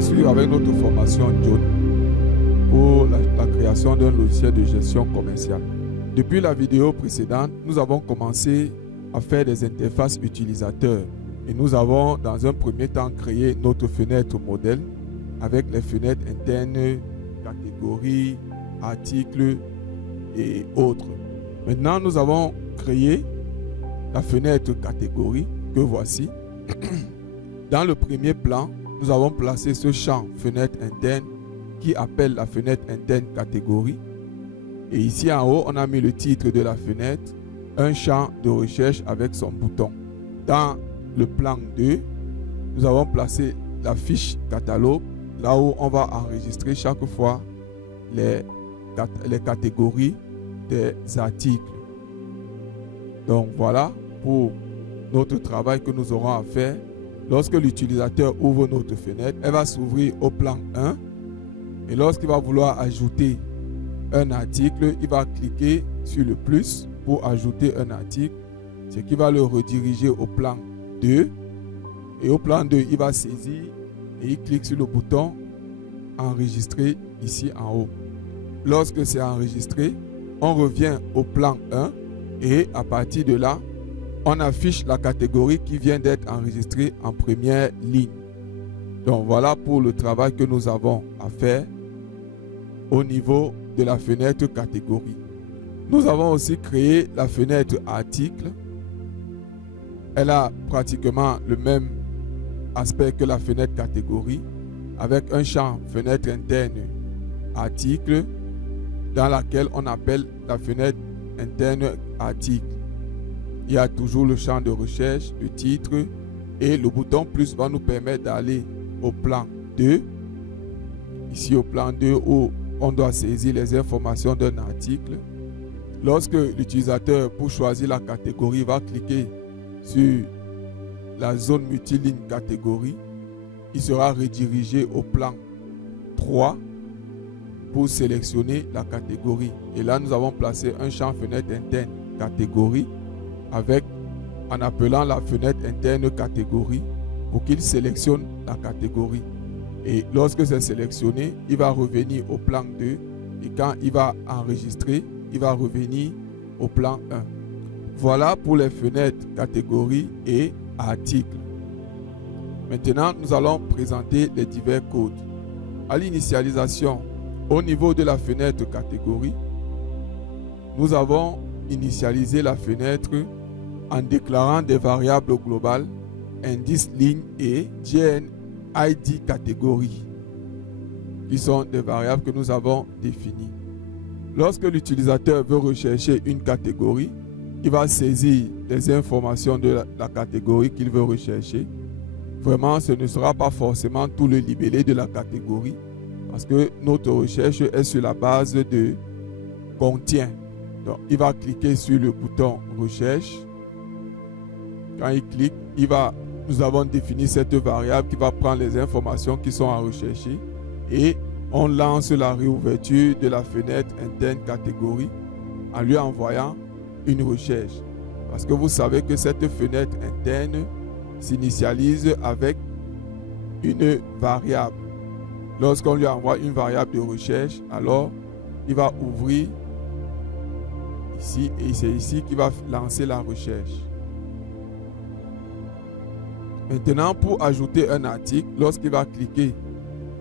poursuivre avec notre formation John pour la création d'un logiciel de gestion commerciale. Depuis la vidéo précédente, nous avons commencé à faire des interfaces utilisateurs et nous avons dans un premier temps créé notre fenêtre modèle avec les fenêtres internes, catégories, articles et autres. Maintenant, nous avons créé la fenêtre catégorie que voici. Dans le premier plan, nous avons placé ce champ fenêtre interne qui appelle la fenêtre interne catégorie. Et ici en haut, on a mis le titre de la fenêtre, un champ de recherche avec son bouton. Dans le plan 2, nous avons placé la fiche catalogue, là où on va enregistrer chaque fois les catégories des articles. Donc voilà pour notre travail que nous aurons à faire. Lorsque l'utilisateur ouvre notre fenêtre, elle va s'ouvrir au plan 1. Et lorsqu'il va vouloir ajouter un article, il va cliquer sur le plus pour ajouter un article, ce qui va le rediriger au plan 2. Et au plan 2, il va saisir et il clique sur le bouton enregistrer ici en haut. Lorsque c'est enregistré, on revient au plan 1 et à partir de là, on affiche la catégorie qui vient d'être enregistrée en première ligne. Donc voilà pour le travail que nous avons à faire au niveau de la fenêtre catégorie. Nous avons aussi créé la fenêtre article. Elle a pratiquement le même aspect que la fenêtre catégorie avec un champ fenêtre interne article dans laquelle on appelle la fenêtre interne article. Il y a toujours le champ de recherche, le titre et le bouton plus va nous permettre d'aller au plan 2. Ici au plan 2 où on doit saisir les informations d'un article. Lorsque l'utilisateur pour choisir la catégorie va cliquer sur la zone multiligne catégorie, il sera redirigé au plan 3 pour sélectionner la catégorie. Et là nous avons placé un champ fenêtre interne catégorie avec en appelant la fenêtre interne catégorie pour qu'il sélectionne la catégorie. Et lorsque c'est sélectionné, il va revenir au plan 2 et quand il va enregistrer, il va revenir au plan 1. Voilà pour les fenêtres catégorie et articles. Maintenant, nous allons présenter les divers codes. À l'initialisation, au niveau de la fenêtre catégorie, nous avons initialisé la fenêtre en déclarant des variables globales, indice ligne et GNID catégorie, qui sont des variables que nous avons définies. Lorsque l'utilisateur veut rechercher une catégorie, il va saisir les informations de la catégorie qu'il veut rechercher. Vraiment, ce ne sera pas forcément tout le libellé de la catégorie, parce que notre recherche est sur la base de contient. Donc, il va cliquer sur le bouton recherche. Quand il clique, nous avons défini cette variable qui va prendre les informations qui sont à rechercher et on lance la réouverture de la fenêtre interne catégorie en lui envoyant une recherche. Parce que vous savez que cette fenêtre interne s'initialise avec une variable. Lorsqu'on lui envoie une variable de recherche, alors il va ouvrir ici et c'est ici qu'il va lancer la recherche. Maintenant, pour ajouter un article, lorsqu'il va cliquer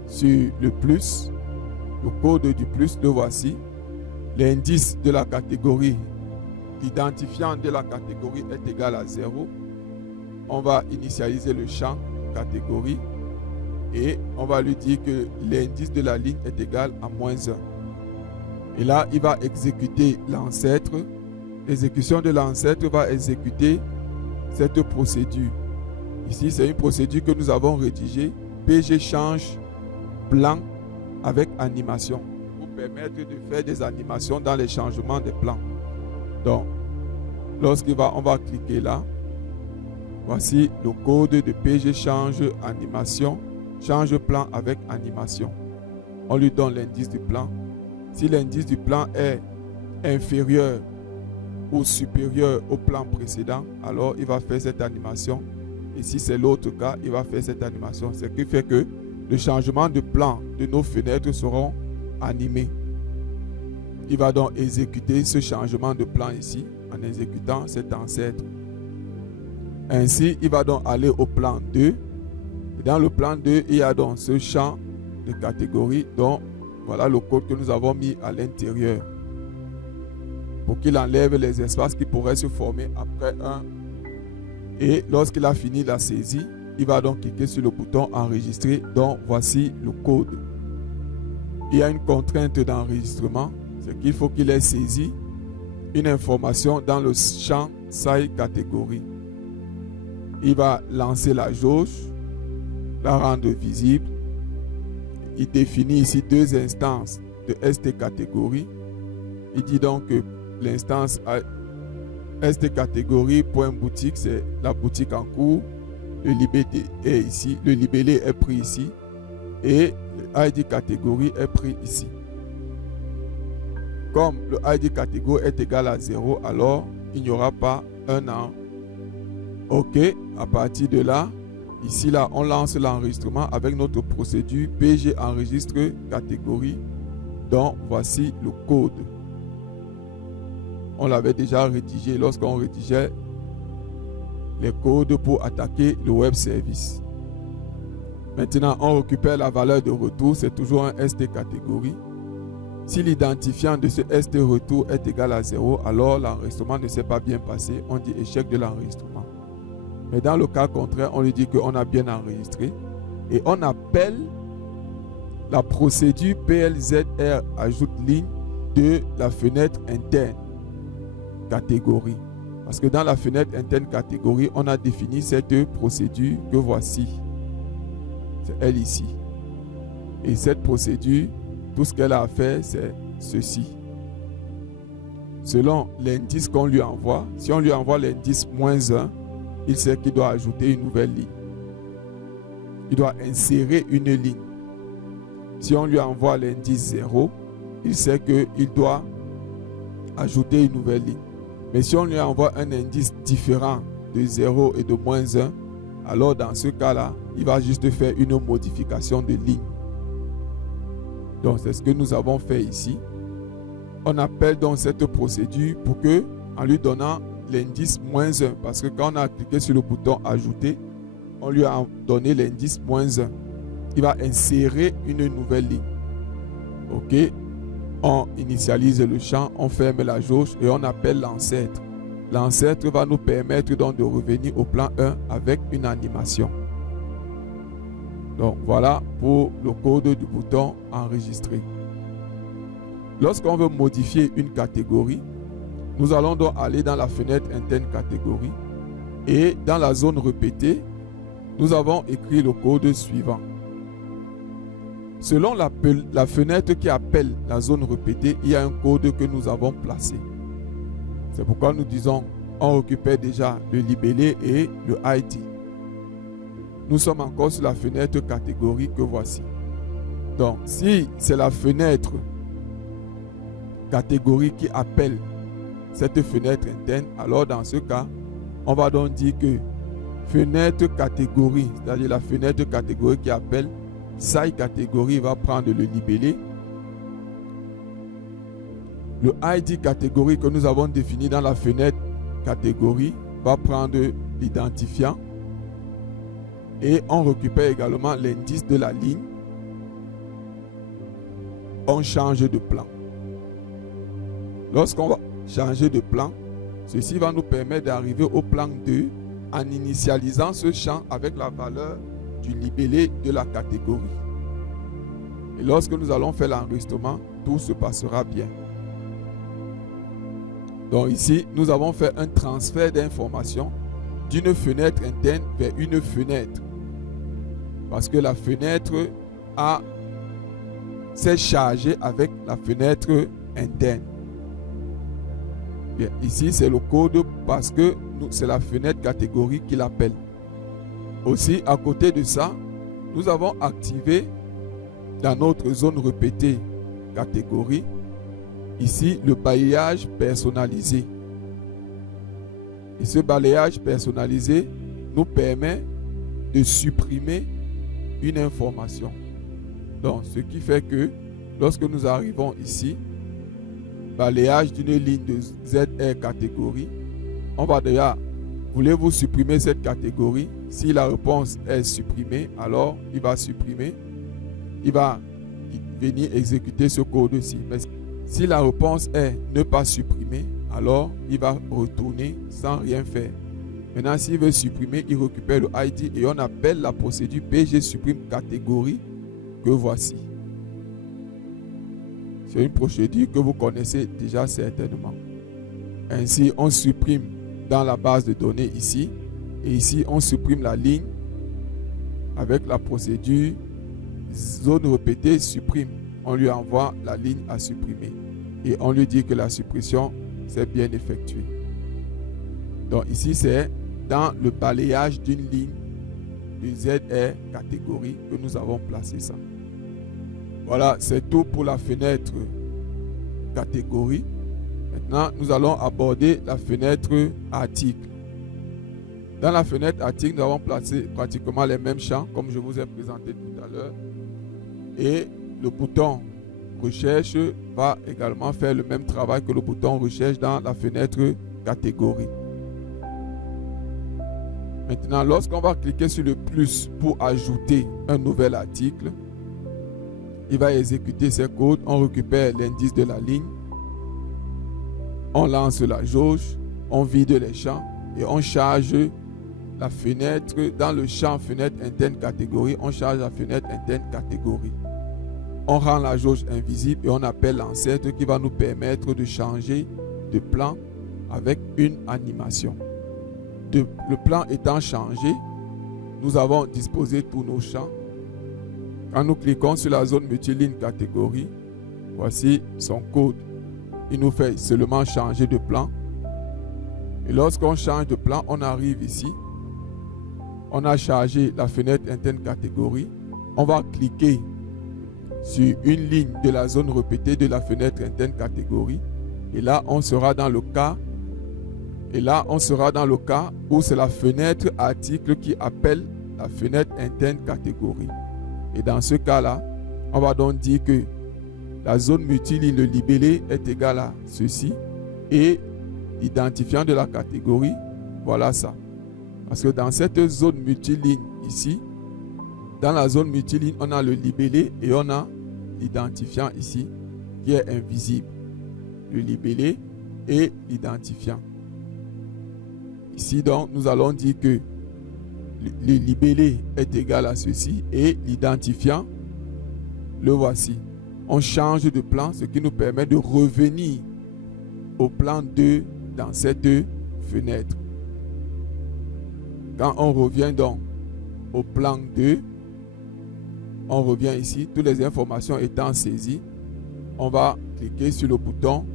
sur le plus, le code du plus, le voici. L'indice de la catégorie, l'identifiant de la catégorie est égal à 0. On va initialiser le champ catégorie et on va lui dire que l'indice de la ligne est égal à -1. Et là, il va exécuter l'ancêtre. L'exécution de l'ancêtre va exécuter cette procédure. Ici, c'est une procédure que nous avons rédigée. PG change plan avec animation pour permettre de faire des animations dans les changements des plans. Donc, on va cliquer là. Voici le code de PG change animation, change plan avec animation. On lui donne l'indice du plan. Si l'indice du plan est inférieur ou supérieur au plan précédent, alors il va faire cette animation. Et si c'est l'autre cas, il va faire cette animation. Ce qui fait que le changement de plan de nos fenêtres seront animés. Il va donc exécuter ce changement de plan ici en exécutant cet ancêtre. Ainsi, il va donc aller au plan 2. Et dans le plan 2, il y a donc ce champ de catégorie dont voilà le code que nous avons mis à l'intérieur pour qu'il enlève les espaces qui pourraient se former après 1. Et lorsqu'il a fini la saisie, il va donc cliquer sur le bouton enregistrer. Donc voici le code. Il y a une contrainte d'enregistrement, c'est qu'il faut qu'il ait saisi une information dans le champ SAI catégorie. Il va lancer la jauge, la rendre visible. Il définit ici 2 instances de ST catégorie. Il dit donc que l'instance ST catégorie.boutique, c'est la boutique en cours. Le libellé est ici, le libellé est pris ici et le ID catégorie est pris ici. Comme le ID catégorie est égal à 0, alors il n'y aura pas un an. OK, à partir de là, ici là, on lance l'enregistrement avec notre procédure PG enregistre catégorie. Donc voici le code. On l'avait déjà rédigé lorsqu'on rédigeait les codes pour attaquer le web service. Maintenant, on récupère la valeur de retour, c'est toujours un ST catégorie. Si l'identifiant de ce ST retour est égal à 0, alors l'enregistrement ne s'est pas bien passé, on dit échec de l'enregistrement. Mais dans le cas contraire, on lui dit qu'on a bien enregistré et on appelle la procédure PLZR ajoute ligne de la fenêtre interne catégorie. Parce que dans la fenêtre interne catégorie, on a défini cette procédure que voici. C'est elle ici. Et cette procédure, tout ce qu'elle a à faire, c'est ceci. Selon l'indice qu'on lui envoie, si on lui envoie l'indice -1, il sait qu'il doit ajouter une nouvelle ligne. Il doit insérer une ligne. Si on lui envoie l'indice 0, il sait qu'il doit ajouter une nouvelle ligne. Mais si on lui envoie un indice différent de 0 et de -1, alors dans ce cas-là, il va juste faire une modification de ligne. Donc c'est ce que nous avons fait ici. On appelle donc cette procédure pour que, en lui donnant l'indice -1, parce que quand on a cliqué sur le bouton ajouter, on lui a donné l'indice -1. Il va insérer une nouvelle ligne. OK. On initialise le champ, on ferme la jauge et on appelle l'ancêtre. L'ancêtre va nous permettre donc de revenir au plan 1 avec une animation. Donc voilà pour le code du bouton enregistrer. Lorsqu'on veut modifier une catégorie, nous allons donc aller dans la fenêtre interne catégorie et dans la zone répétée, nous avons écrit le code suivant. Selon la fenêtre qui appelle la zone répétée, il y a un code que nous avons placé. C'est pourquoi nous disons, on récupère déjà le libellé et le ID. Nous sommes encore sur la fenêtre catégorie que voici. Donc, si c'est la fenêtre catégorie qui appelle cette fenêtre interne, alors dans ce cas, on va donc dire que fenêtre catégorie, c'est-à-dire la fenêtre catégorie qui appelle, SAI catégorie va prendre le libellé. Le ID catégorie que nous avons défini dans la fenêtre catégorie va prendre l'identifiant. Et on récupère également l'indice de la ligne. On change de plan. Lorsqu'on va changer de plan, ceci va nous permettre d'arriver au plan 2 en initialisant ce champ avec la valeur du libellé de la catégorie. Et lorsque nous allons faire l'enregistrement, tout se passera bien. Donc ici, nous avons fait un transfert d'informations d'une fenêtre interne vers une fenêtre. Parce que la fenêtre s'est chargée avec la fenêtre interne. Bien, ici, c'est le code parce que c'est la fenêtre catégorie qui l'appelle. Aussi, à côté de ça, nous avons activé dans notre zone répétée catégorie, ici, le balayage personnalisé. Et ce balayage personnalisé nous permet de supprimer une information. Donc, ce qui fait que lorsque nous arrivons ici, balayage d'une ligne de ZR catégorie, on va déjà, voulez-vous supprimer cette catégorie? Si la réponse est supprimée, alors il va supprimer, il va venir exécuter ce code-ci. Mais si la réponse est ne pas supprimer, alors il va retourner sans rien faire. Maintenant, s'il veut supprimer, il récupère le ID et on appelle la procédure PG supprime catégorie que voici. C'est une procédure que vous connaissez déjà certainement. Ainsi, on supprime dans la base de données ici. Et ici, on supprime la ligne avec la procédure zone répétée supprime. On lui envoie la ligne à supprimer. Et on lui dit que la suppression s'est bien effectuée. Donc ici, c'est dans le balayage d'une ligne de ZR catégorie que nous avons placé ça. Voilà, c'est tout pour la fenêtre catégorie. Maintenant, nous allons aborder la fenêtre article. Dans la fenêtre article, nous avons placé pratiquement les mêmes champs comme je vous ai présenté tout à l'heure. Et le bouton recherche va également faire le même travail que le bouton recherche dans la fenêtre catégorie. Maintenant, lorsqu'on va cliquer sur le plus pour ajouter un nouvel article, il va exécuter ces codes. On récupère l'indice de la ligne. On lance la jauge. On vide les champs et on charge la fenêtre. Dans le champ fenêtre interne catégorie, on charge la fenêtre interne catégorie. On rend la jauge invisible et on appelle l'ancêtre qui va nous permettre de changer de plan avec une animation. Le plan étant changé, nous avons disposé tous nos champs. Quand nous cliquons sur la zone multiligne catégorie, voici son code. Il nous fait seulement changer de plan. Et lorsqu'on change de plan, on arrive ici. On a chargé la fenêtre interne catégorie. On va cliquer sur une ligne de la zone répétée de la fenêtre interne catégorie. Et là, on sera dans le cas. Où c'est la fenêtre article qui appelle la fenêtre interne catégorie. Et dans ce cas-là, on va donc dire que la zone multiligne, le libellé est égal à ceci. Et l'identifiant de la catégorie, voilà ça. Parce que dans cette zone multiligne ici, dans la zone multiligne, on a le libellé et on a l'identifiant ici qui est invisible. Le libellé et l'identifiant. Ici donc, nous allons dire que le libellé est égal à ceci et l'identifiant, le voici. On change de plan, ce qui nous permet de revenir au plan 2 dans cette fenêtre. Quand on revient donc au plan 2, on revient ici, toutes les informations étant saisies, on va cliquer sur le bouton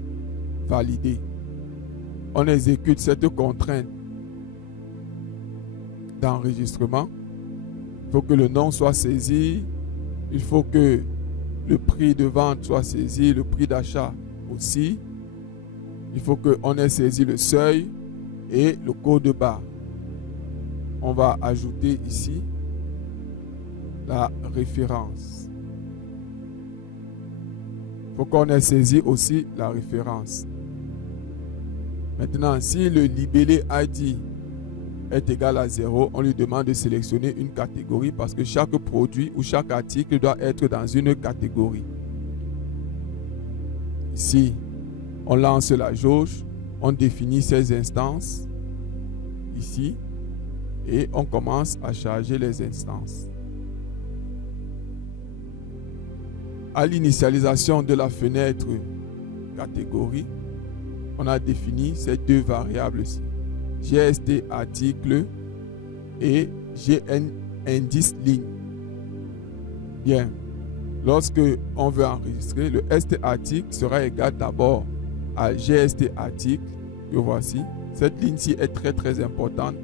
valider. On exécute cette contrainte d'enregistrement. Il faut que le nom soit saisi, il faut que le prix de vente soit saisi, le prix d'achat aussi. Il faut qu'on ait saisi le seuil et le code barre. On va ajouter ici la référence. Il faut qu'on ait saisi aussi la référence. Maintenant, si le libellé ID est égal à 0, on lui demande de sélectionner une catégorie parce que chaque produit ou chaque article doit être dans une catégorie. Ici, on lance la jauge, on définit ses instances ici et on commence à charger les instances. À l'initialisation de la fenêtre catégorie, on a défini ces deux variables-ci. GST article et GN indice ligne. Bien. Lorsque on veut enregistrer, le ST article sera égal d'abord à GST article que voici. Cette ligne-ci est très importante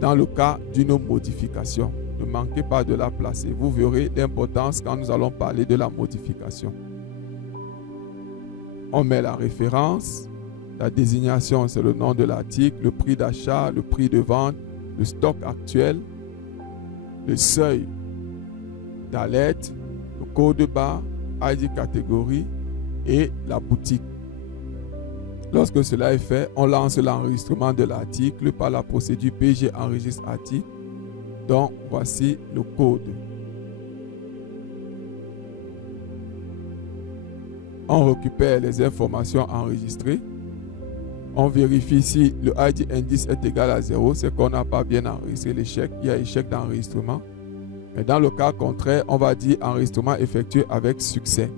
dans le cas d'une modification. Ne manquez pas de la placer. Vous verrez l'importance quand nous allons parler de la modification. On met la référence. La désignation, c'est le nom de l'article, le prix d'achat, le prix de vente, le stock actuel, le seuil d'alerte le code barre, ID catégorie et la boutique. Lorsque cela est fait, on lance l'enregistrement de l'article par la procédure PG enregistre article. Donc, voici le code. On récupère les informations enregistrées. On vérifie si le ID indice est égal à 0, c'est qu'on n'a pas bien enregistré l'échec. Il y a échec d'enregistrement. Mais dans le cas contraire, on va dire enregistrement effectué avec succès.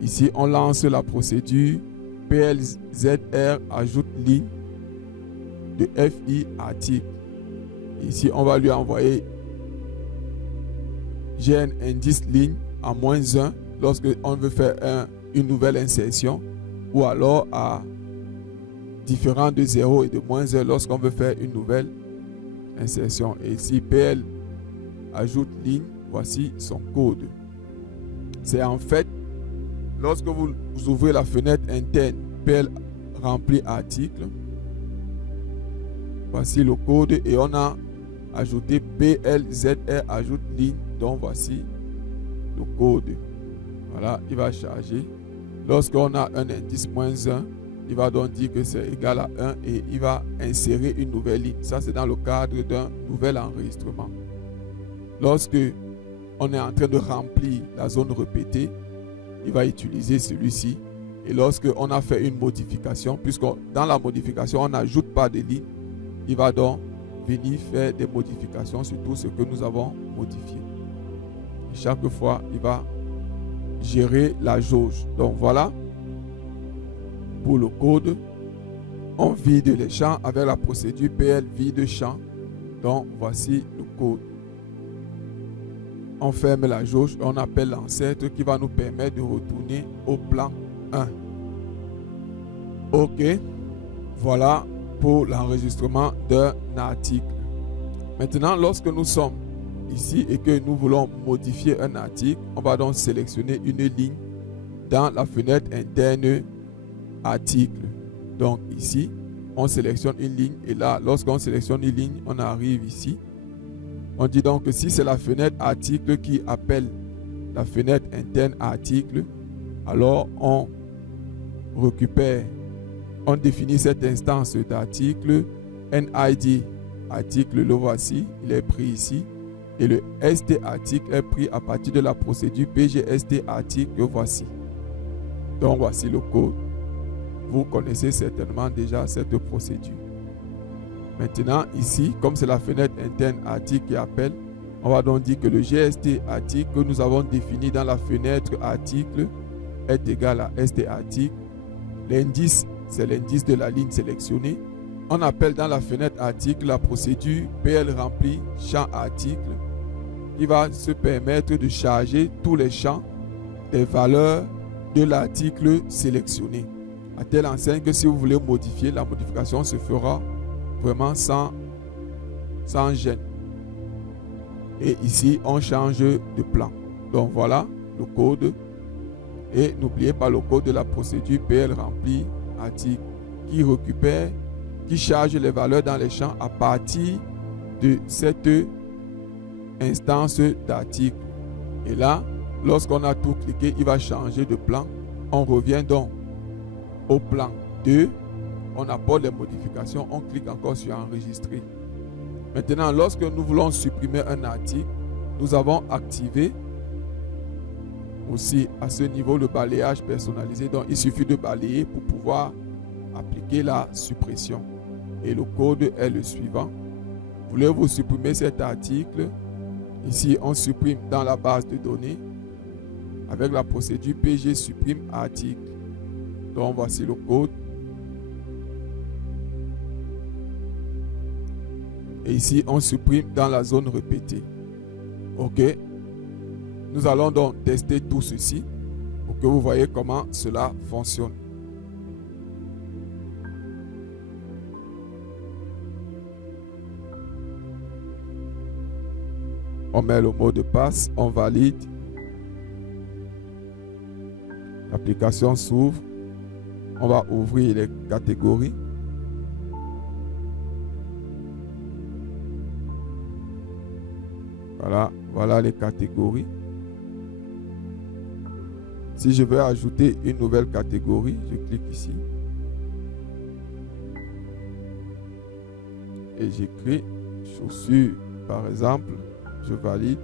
Ici, on lance la procédure PLZR ajoute ligne de FI article. Ici, on va lui envoyer GN indice ligne à -1 lorsque on veut faire une nouvelle insertion, ou alors à différent de 0 et de -1 lorsqu'on veut faire une nouvelle insertion. Et ici, PL ajoute ligne, voici son code. C'est en fait, lorsque vous ouvrez la fenêtre interne PL remplit article, voici le code et on a ajouté PLZR ajoute ligne, donc voici le code. Voilà, il va charger. Lorsqu'on a un indice -1, il va donc dire que c'est égal à 1 et il va insérer une nouvelle ligne. Ça, c'est dans le cadre d'un nouvel enregistrement. Lorsque on est en train de remplir la zone répétée, il va utiliser celui-ci. Et lorsque on a fait une modification, puisque dans la modification, on n'ajoute pas de ligne, il va donc venir faire des modifications sur tout ce que nous avons modifié. Et chaque fois, il va gérer la jauge. Donc voilà, pour le code, on vide les champs avec la procédure PL vide champ. Donc voici le code. On ferme la jauge et on appelle l'ancêtre qui va nous permettre de retourner au plan 1. Ok, voilà pour l'enregistrement d'un article. Maintenant, lorsque nous sommes ici et que nous voulons modifier un article, on va donc sélectionner une ligne dans la fenêtre interne article. Donc ici, on sélectionne une ligne et là, lorsqu'on sélectionne une ligne, on arrive ici. On dit donc que si c'est la fenêtre article qui appelle la fenêtre interne article, alors on récupère, on définit cette instance d'article, NID article, le voici, il est pris ici. Et le ST article est pris à partir de la procédure PGST article que voici. Donc voici le code. Vous connaissez certainement déjà cette procédure. Maintenant ici, comme c'est la fenêtre interne article qui appelle, on va donc dire que le GST article que nous avons défini dans la fenêtre article est égal à ST article. L'indice, c'est l'indice de la ligne sélectionnée. On appelle dans la fenêtre article la procédure PL remplit champ article qui va se permettre de charger tous les champs des valeurs de l'article sélectionné. À telle enseigne que si vous voulez modifier, la modification se fera vraiment sans gêne. Et ici, on change de plan. Donc voilà le code. Et n'oubliez pas le code de la procédure PL remplit article qui récupère, qui charge les valeurs dans les champs à partir de cette instance d'article. Et là, lorsqu'on a tout cliqué, il va changer de plan. On revient donc au plan 2. On apporte les modifications. On clique encore sur enregistrer. Maintenant, lorsque nous voulons supprimer un article, nous avons activé aussi à ce niveau le balayage personnalisé. Donc, il suffit de balayer pour pouvoir appliquer la suppression. Et le code est le suivant. Voulez-vous supprimer cet article? Ici, on supprime dans la base de données avec la procédure PG supprime article. Donc, voici le code. Et ici, on supprime dans la zone répétée. OK. Nous allons donc tester tout ceci pour que vous voyez comment cela fonctionne. On met le mot de passe, on valide. L'application s'ouvre. On va ouvrir les catégories. Voilà les catégories. Si je veux ajouter une nouvelle catégorie, je clique ici. Et j'écris chaussures, par exemple. Je valide.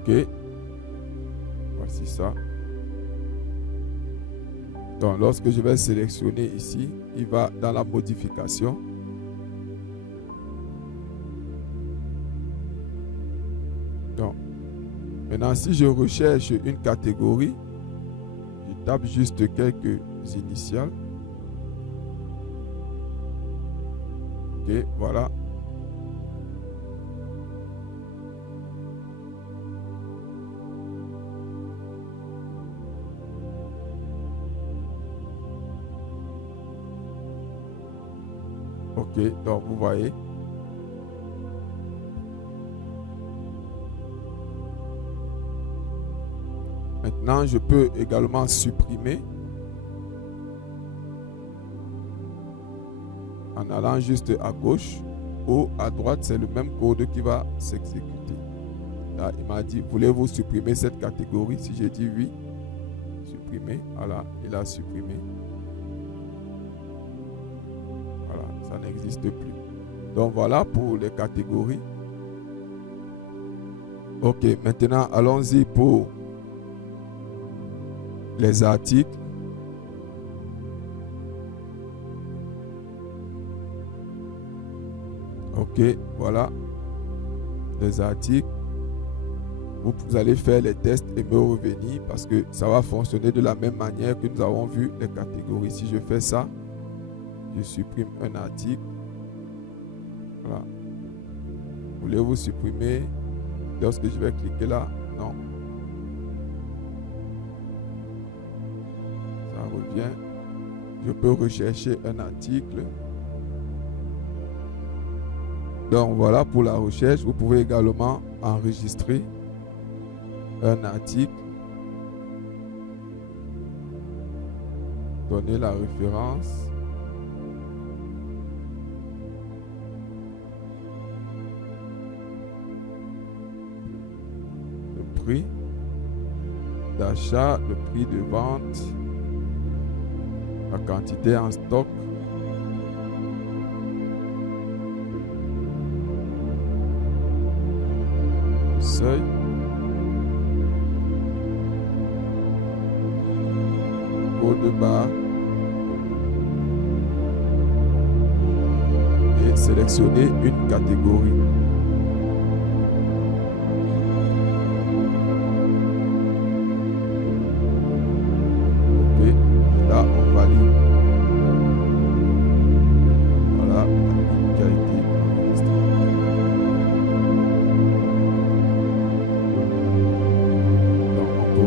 OK. Voici ça. Donc, lorsque je vais sélectionner ici, il va dans la modification. Donc, maintenant, si je recherche une catégorie, je tape juste quelques initiales. OK, voilà. OK, donc vous voyez. Maintenant, je peux également supprimer en allant juste à gauche ou à droite, c'est le même code qui va s'exécuter. Là, il m'a dit, voulez-vous supprimer cette catégorie? Si j'ai dit oui, supprimer, voilà, il a supprimé. Voilà, ça n'existe plus. Donc voilà pour les catégories. OK, maintenant allons-y pour les articles. OK, voilà. Les articles. Vous allez faire les tests et me revenir parce que ça va fonctionner de la même manière que nous avons vu les catégories. Si je fais ça, je supprime un article. Voilà. Voulez-vous supprimer lorsque je vais cliquer là? Non. Ça revient. Je peux rechercher un article. Donc voilà pour la recherche. Vous pouvez également enregistrer un article. Donner la référence. Le prix d'achat, le prix de vente, la quantité en stock. Seuil. Code barre. Et sélectionner une catégorie. OK. Là, on valide. Voilà, la ligne qui a été enregistrée.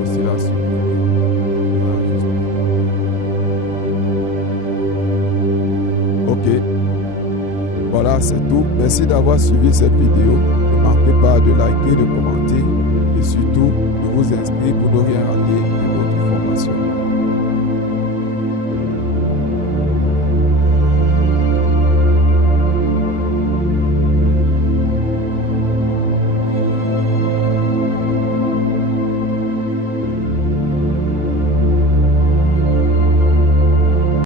Aussi la supprimer. OK. Voilà, c'est tout. Merci d'avoir suivi cette vidéo. Ne manquez pas de liker, de commenter et surtout de vous inscrire pour ne rien rater de notre formation.